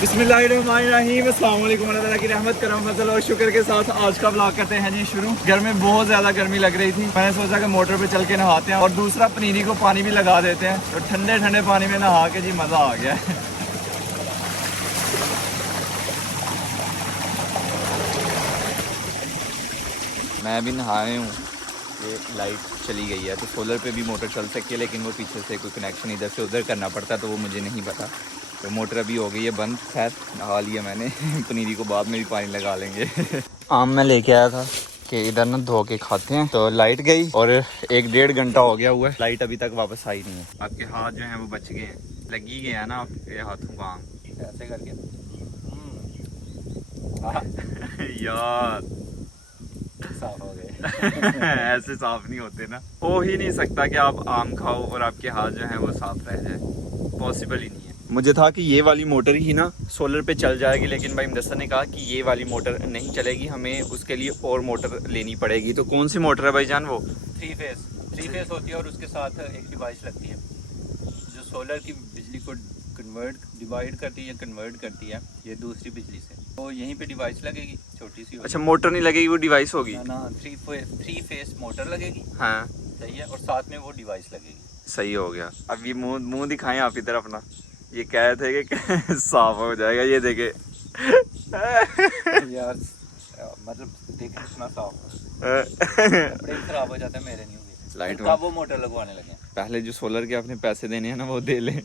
बिस्मिल्लाहिर्रहमानिर्रहीम, अस्सलाम वालेकुम, अल्लाह ताला की रहमत करम फजल और शुक्र के साथ आज का ब्लॉग करते हैं जी शुरू। घर में बहुत ज़्यादा गर्मी लग रही थी, मैंने सोचा कि मोटर पे चल के नहाते हैं और दूसरा पनीरी को पानी भी लगा देते हैं। तो ठंडे ठंडे पानी में नहा के जी मज़ा आ गया है। मैं भी नहाए हूँ। ये लाइट चली गई है तो सोलर पे भी मोटर चल सकती है, लेकिन वो पीछे से कोई कनेक्शन इधर से उधर करना पड़ता है, तो वो मुझे नहीं पता। तो मोटर अभी हो गई है बंद। खैर नहा लिया मैंने। पनीरी को बाद में भी पानी लगा लेंगे। आम मैं लेके आया था कि इधर ना धो के खाते हैं, तो लाइट गई और 1-1.5 घंटा हो गया हुआ है, लाइट अभी तक वापस आई नहीं है। आपके हाथ जो हैं वो बच गए हैं, लगी गए हैं ना आपके हाथों को आम ऐसे करके। यार साफ हो गए। ऐसे साफ नहीं होते ना, हो ही नहीं सकता कि आप आम खाओ और आपके हाथ जो हैं वो साफ रह जाए, पॉसिबल ही नहीं है। मुझे था कि ये वाली मोटर ही ना सोलर पे चल जाएगी, लेकिन भाई मुदस्सर ने कहा कि ये वाली मोटर नहीं चलेगी, हमें उसके लिए और मोटर लेनी पड़ेगी। तो कौन सी मोटर है भाईजान? वो 3 फेस होती है और उसके साथ एक डिवाइस लगती है जो सोलर की बिजली को डिवाइड करती है या कन्वर्ट करती है ये दूसरी बिजली से। तो यहीं पे डिवाइस लगेगी, छोटी सी। अच्छा, मोटर नहीं लगेगी, वो डिवाइस होगी ना 3 फेस मोटर लगेगी। हाँ सही है, और साथ में वो डिवाइस लगेगी। सही हो गया। अब ये मुंह दिखाएं आप इधर अपना। ये कह रहे थे कि साफ हो जाएगा, ये देखे। यार मतलब देखने इतना साफ कपड़े खराब हो जाते हैं, मेरे नहीं होंगे। लाइट कब वो मोटर लगवाने लगे? पहले जो सोलर के अपने पैसे देने हैं ना वो दे लें।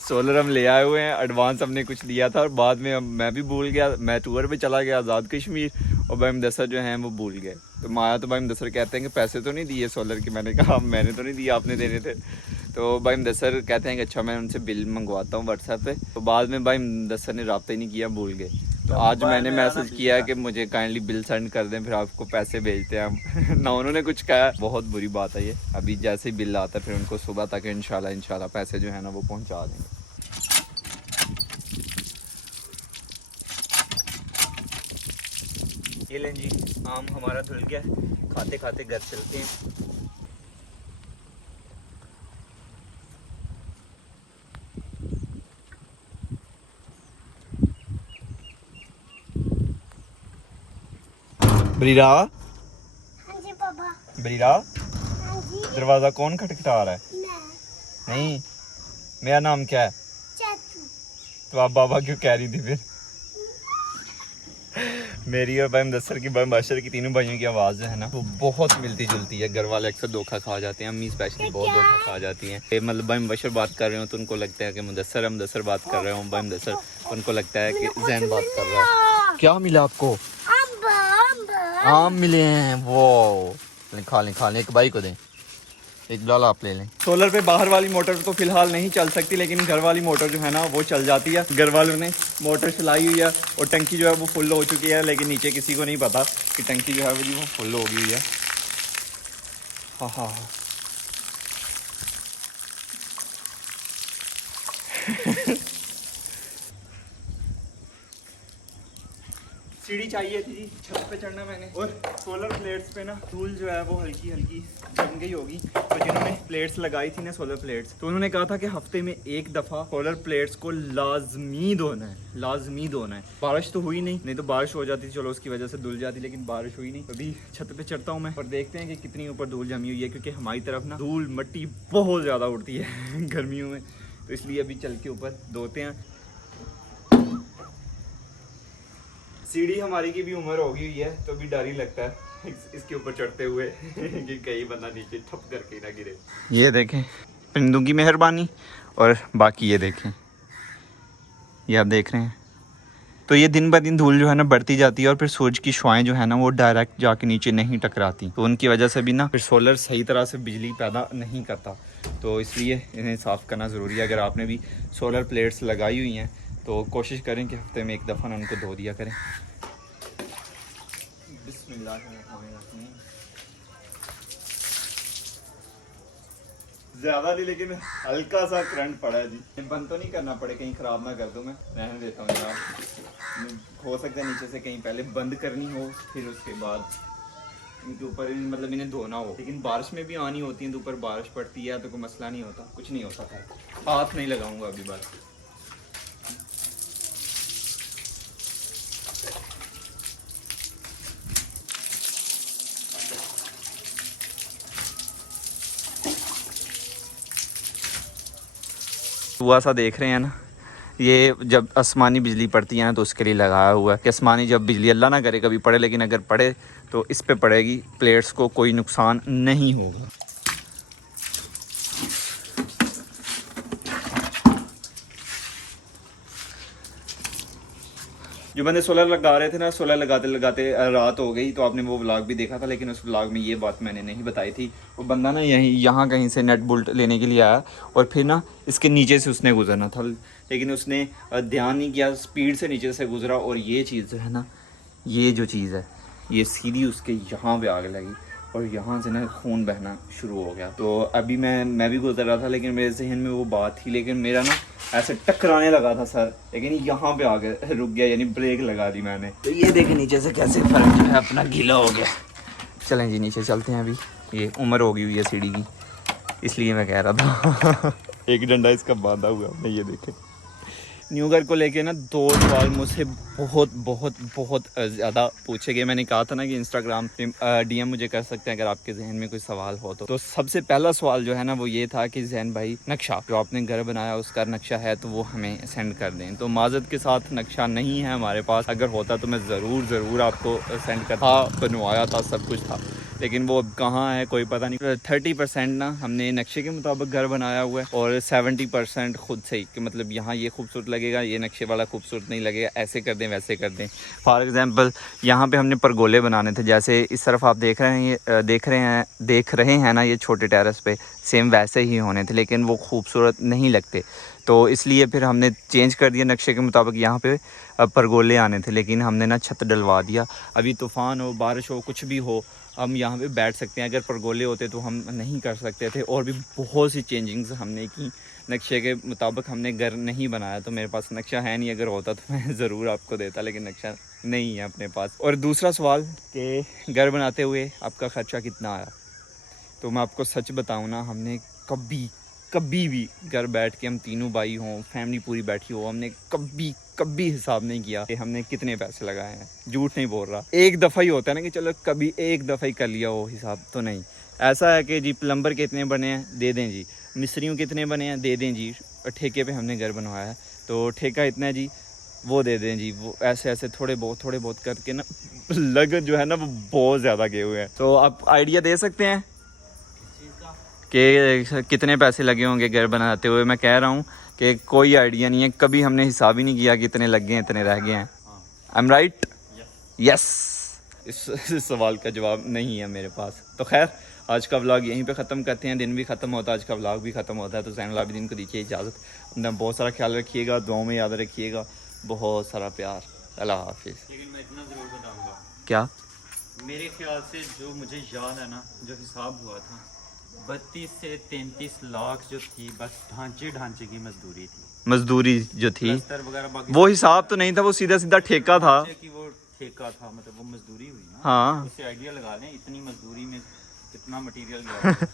सोलर हम ले आए हुए हैं, एडवांस हमने कुछ दिया था और बाद में मैं भी भूल गया, मैं टूर पे चला गया आज़ाद कश्मीर और भाई मुदस्सर जो हैं वो भूल गए। तो माया तो भाई मुदस्सर कहते हैं कि पैसे तो नहीं दिए सोलर के। मैंने कहा मैंने तो नहीं दिया, आपने देने थे। तो भाई मुदस्सर कहते हैं कि अच्छा मैं उनसे बिल मंगवाता हूँ व्हाट्सएप पे। तो बाद में भाई मुदस्सर ने रब्ता ही नहीं किया, भूल गए। तो आज मैंने मैसेज किया कि मुझे काइंडली बिल सेंड कर दें, फिर आपको पैसे भेजते हैं हम। ना उन्होंने कुछ कहा, बहुत बुरी बात है ये। अभी जैसे ही बिल आता है फिर उनको सुबह तक इंशाल्लाह पैसे जो है ना वो पहुंचा देंगे। ये लें जी, आम हमारा धुल गया, खाते खाते घर चलते हैं। बरीरा, हाँ जी पापा। बरीरा, हाँ जी। दरवाज़ा कौन खटखटा रहा है? नहीं, मेरा नाम क्या है? चाचू। तो आप बाबा क्यों कह रही थी फिर? मेरी और भाई मुदस्सर की, भाई मुबशर की, तीनों भाइयों की आवाज़ जो है ना वो बहुत मिलती जुलती है। घर वाले अक्सर धोखा खा जाते हैं, अम्मी स्पेशली बहुत धोखा खा जाती हैं। मतलब भाई मुबशर बात कर रहे हो तो उनको लगता है कि मुदस्सर बात कर रहे हो, भाई मुदस्सर उनको लगता है कि जैन बात कर रहा है। क्या मिला आपको? आम मिले हैं वो। खा लें, एक भाई को दें, एक बिलाल आप ले लें। सोलर पे बाहर वाली मोटर तो फिलहाल नहीं चल सकती, लेकिन घर वाली मोटर जो है ना वो चल जाती है। घर वालों ने मोटर चलाई हुई है और टंकी जो है वो फुल हो चुकी है, लेकिन नीचे किसी को नहीं पता कि टंकी जो है वो फुल हो गई है। हाँ सीढ़ी चाहिए थी जी, छत पे चढ़ना मैंने। और सोलर प्लेट्स पे ना धूल जो है वो हल्की हल्की जम गई होगी। तो जिन्होंने प्लेट्स लगाई थी ना सोलर प्लेट्स, तो उन्होंने कहा था कि हफ्ते में एक दफ़ा सोलर प्लेट्स को लाजमी धोना है। बारिश तो हुई नहीं तो बारिश हो जाती, चलो उसकी वजह से धुल जाती, लेकिन बारिश हुई नहीं। अभी छत पे चढ़ता हूँ मैं और देखते हैं कि कितनी ऊपर धूल जमी हुई है, क्योंकि हमारी तरफ ना धूल मट्टी बहुत ज़्यादा उड़ती है गर्मियों में, तो इसलिए अभी चल के ऊपर धोते हैं। सीढ़ी हमारी की भी उम्र हो गई हुई है, तो भी डर ही लगता है इसके ऊपर चढ़ते हुए कि कहीं बंदा नीचे ठप करके ना गिरे। ये देखें परिंदों की मेहरबानी, और बाकी ये देखें, ये आप देख रहे हैं। तो ये दिन ब दिन धूल जो है ना बढ़ती जाती है और फिर सूरज की शुआएं जो है ना वो डायरेक्ट जाके नीचे नहीं टकराती, तो उनकी वजह से भी ना फिर सोलर सही तरह से बिजली पैदा नहीं करता। तो इसलिए इन्हें साफ़ करना ज़रूरी है। अगर आपने भी सोलर प्लेट्स लगाई हुई हैं तो कोशिश करें कि हफ्ते में एक दफ़ा ना उनको धो दिया करें। बिस्मिल्लाहिर्रहमानिर्रहीम। ज़्यादा नहीं, लेकिन हल्का सा करंट पड़ा है जी। बंद तो नहीं करना पड़े, कहीं ख़राब ना कर दो। मैं रहने देता हूँ यार, हो सकता है नीचे से कहीं पहले बंद करनी हो, फिर उसके बाद इनके ऊपर मतलब इन्हें धोना हो। लेकिन बारिश में भी आनी होती है, तो ऊपर बारिश पड़ती है तो कोई मसला नहीं होता, कुछ नहीं होता है। हाथ नहीं लगाऊंगा अभी, बस हुआ सा देख रहे हैं ना, ये जब आसमानी बिजली पड़ती है ना तो उसके लिए लगाया हुआ है कि आसमानी जब बिजली अल्लाह ना करे कभी पड़े, लेकिन अगर पड़े तो इस पे पड़ेगी, प्लेट्स को कोई नुकसान नहीं होगा। जो बंदे सोलर लगा रहे थे ना, सोलर लगाते लगाते रात हो गई, तो आपने वो व्लॉग भी देखा था, लेकिन उस व्लॉग में ये बात मैंने नहीं बताई थी। वो बंदा ना यहाँ कहीं से नट बोल्ट लेने के लिए आया और फिर ना इसके नीचे से उसने गुजरना था, लेकिन उसने ध्यान नहीं किया, स्पीड से नीचे से गुजरा और ये चीज़ जो है ना, ये जो चीज़ है ये सीधी उसके यहाँ पे आग लगी और यहाँ से ना खून बहना शुरू हो गया। तो अभी मैं भी गुजर रहा था, लेकिन मेरे जहन में वो बात थी, लेकिन मेरा ना ऐसे टकराने लगा था सर, लेकिन यहाँ पे आगे रुक गया, यानी ब्रेक लगा दी मैंने। तो ये देखें नीचे से कैसे फर्क जो है अपना गीला हो गया। चलें जी नीचे चलते हैं, अभी ये उम्र हो गई हुई है सीढ़ी की, इसलिए मैं कह रहा था। एक डंडा इसका बांधा हुआ है, ये देखें। न्यू ईयर को लेके ना 2 सवाल मुझसे बहुत ज़्यादा पूछे गए। मैंने कहा था ना कि इंस्टाग्राम पे DM मुझे कर सकते हैं अगर आपके जहन में कोई सवाल हो तो सबसे पहला सवाल जो है ना वो ये था कि जहन भाई नक्शा जो आपने घर बनाया उसका नक्शा है तो वो हमें सेंड कर दें। तो माजरत के साथ नक्शा नहीं है हमारे पास, अगर होता तो मैं ज़रूर आपको सेंड करता, बनवाया था, सब कुछ था, लेकिन वो अब कहाँ है कोई पता नहीं। 30% ना हमने नक्शे के मुताबिक घर बनाया हुआ है और 70% खुद से ही, कि मतलब यहाँ ये खूबसूरत लगेगा, ये नक्शे वाला खूबसूरत नहीं लगेगा, ऐसे कर दें वैसे कर दें। फॉर एग्जांपल यहाँ पे हमने परगोले बनाने थे, जैसे इस तरफ आप देख रहे हैं ना ये छोटे टेरेस पे सेम वैसे ही होने थे, लेकिन वो खूबसूरत नहीं लगते, तो इसलिए फिर हमने चेंज कर दिया नक्शे के मुताबिक, यहाँ पे परगोले आने थे, लेकिन हमने ना छत डलवा दिया। अभी तूफ़ान हो, बारिश हो, कुछ भी हो, हम यहाँ पे बैठ सकते हैं। अगर परगोले होते तो हम नहीं कर सकते थे। और भी बहुत सी चेंजिंग्स हमने की, नक्शे के मुताबिक हमने घर नहीं बनाया। तो मेरे पास नक्शा है नहीं, अगर होता तो मैं ज़रूर आपको देता, लेकिन नक्शा नहीं है अपने पास। और दूसरा सवाल कि घर बनाते हुए आपका ख़र्चा कितना आया, तो मैं आपको सच बताऊँ ना, हमने कभी भी घर बैठ के, हम तीनों भाई हों, फैमिली पूरी बैठी हो, हमने कभी हिसाब नहीं किया कि हमने कितने पैसे लगाए हैं। झूठ नहीं बोल रहा, एक दफ़ा ही होता है ना कि चलो कभी एक दफ़ा ही कर लिया हो हिसाब, तो नहीं। ऐसा है कि जी प्लम्बर कितने बने हैं दे दें जी, मिस्त्रियों कितने बने हैं दे दें जी, ठेके पे हमने घर बनवाया है तो ठेका इतना है जी वो दे दें जी। वो ऐसे थोड़े बहुत करके ना लगन जो है ना वो बहुत ज़्यादा गए हुए हैं। तो आप आइडिया दे सकते हैं कि कितने पैसे लगे होंगे घर बनाते हुए। मैं कह रहा हूँ कि कोई आइडिया नहीं है, कभी हमने हिसाब ही नहीं किया कि इतने लग गए हैं इतने रह गए हैं। I am right? यस। इस सवाल का जवाब नहीं है मेरे पास। तो खैर आज का व्लॉग यहीं पे ख़त्म करते हैं, दिन भी ख़त्म होता है, आज का व्लॉग भी ख़त्म होता है। तो ज़ैनुल आबिदीन को दीजिए इजाज़त, अपना बहुत सारा ख्याल रखिएगा, दुआओं में याद रखिएगा, बहुत सारा प्यार। अल्लाह हाफिज़। लेकिन मैं इतना ज़रूर बताऊँगा, क्या? मेरे ख्याल से जो मुझे याद है ना, जो हिसाब हुआ था 32 से 33 लाख जो थी, बस ढांचे की मजदूरी थी। मजदूरी जो थी प्लस्तर वगैरह बाकी वो हिसाब तो नहीं था, वो सीधा ठेका था कि वो ठेका था, मतलब वो मजदूरी हुई ना। हाँ। उससे आइडिया लगा लें इतनी मजदूरी में कितना मटेरियल गया।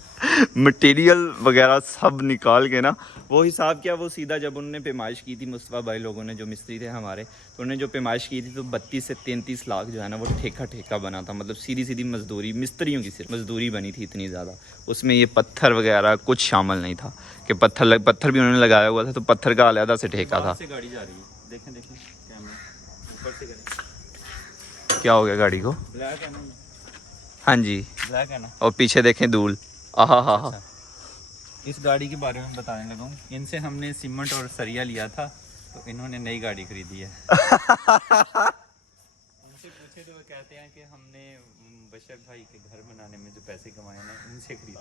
मटेरियल वगैरह सब निकाल के ना वो हिसाब किया। वो सीधा जब उन्होंने पैमाइश की थी मुस्तफ़ा भाई लोगों ने, जो मिस्त्री थे हमारे, तो उन्होंने जो पैमाइश की थी तो 32 से 33 लाख जो है ना वो ठेका बना था। मतलब सीधी मजदूरी, मिस्त्रियों की सिर्फ मजदूरी बनी थी इतनी ज़्यादा। उसमें ये पत्थर वगैरह कुछ शामिल नहीं था कि पत्थर भी उन्होंने लगाया हुआ था, तो पत्थर का अलहदा से ठेका था। गाड़ी जा रही है, देखें कैमरा ऊपर से करें। क्या हो गया गाड़ी को? ब्लैक है ना? हाँ जी ब्लैक है ना। और पीछे देखें धूल। आहा। इस गाड़ी के बारे में बताने लगा हूँ। इनसे हमने सीमेंट और सरिया लिया था, तो इन्होंने नई गाड़ी खरीदी है। उनसे पूछे तो वो कहते हैं कि हमने बशर भाई के घर बनाने में जो पैसे कमाए ना उनसे खरीदी।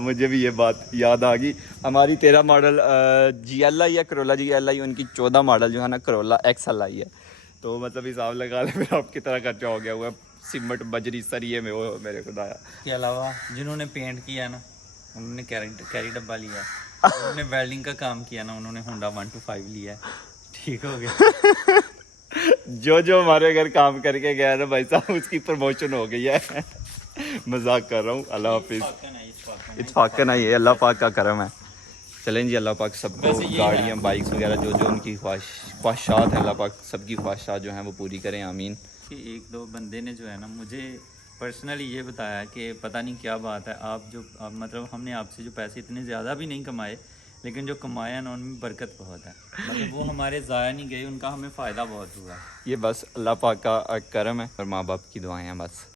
मुझे भी ये बात याद आ गई। हमारी 13 मॉडल GLI या करोला GLI, उनकी 14 मॉडल जो है ना करोला XLI है। तो मतलब हिसाब लगा ले फिर आपकी तरह खर्चा हो गया हुआ सीमेंट बजरी सरिये में, वो मेरे को आया। के अलावा जिन्होंने पेंट किया ना उन्होंने कैरी डब्बा लिया, उन्होंने वेल्डिंग का काम किया ना उन्होंने होंडा 125 लिया है। ठीक हो गया। जो हमारे घर काम करके गया ना भाई साहब उसकी प्रमोशन हो गई है। मजाक कर रहा हूँ। अल्लाह हाफिज़। इत्फाकन है ये, अल्लाह पाक का करम है। चलें जी, अल्लाह पाक सबको गाड़ियाँ बाइक्स वगैरह जो उनकी ख्वाहिशात हैं, अल्लाह पाक सबकी ख्वाहिशात जो हैं वो पूरी करें, आमीन। कि एक दो बंदे ने जो है ना मुझे पर्सनली ये बताया कि पता नहीं क्या बात है, आप मतलब हमने आपसे जो पैसे इतने ज़्यादा भी नहीं कमाए, लेकिन जो कमाया ना उनमें बरकत बहुत है। मतलब वो हमारे ज़ाया नहीं गए, उनका हमें फ़ायदा बहुत हुआ। ये बस अल्लाह पाक का करम है और माँ बाप की दुआएं हैं बस।